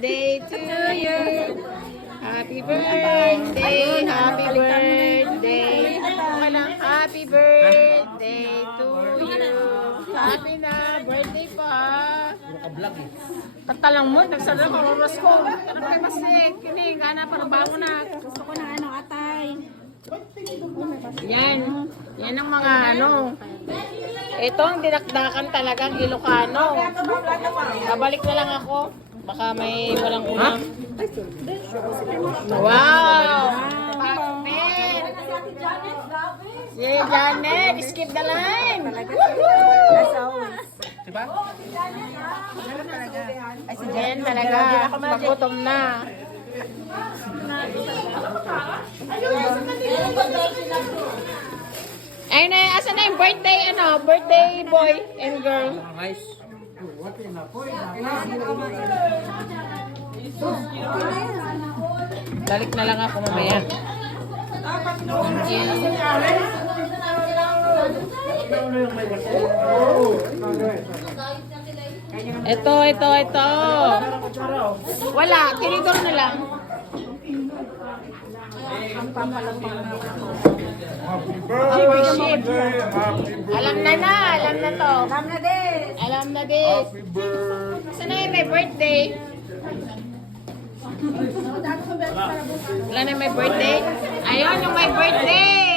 birthday to you. Happy birthday, happy birthday. Okay lang, happy birthday to you. Happy na, birthday pa. Kanta lang mo, nagsala ko, roros ko. Ano kayo masik? Kining, gana, parang bango na. Gusto ko na ano, atay. Yan. Yan ang mga ano. Ito ang dinakdakan talagang Ilocano. Babalik na lang ako. Baka may walang ulam. Wow! Pakpen! Si Janet, skip the line! Diba? Ay, si Jen talaga. Magutom na. Ayun na, asan na yung birthday, birthday boy and girl. Balik na lang ako mamaya. Ito. Wala, tinidor na lang. Alam na to. Alam na din. Sana yung may birthday? Wala na yung may birthday? Ayun yung may birthday!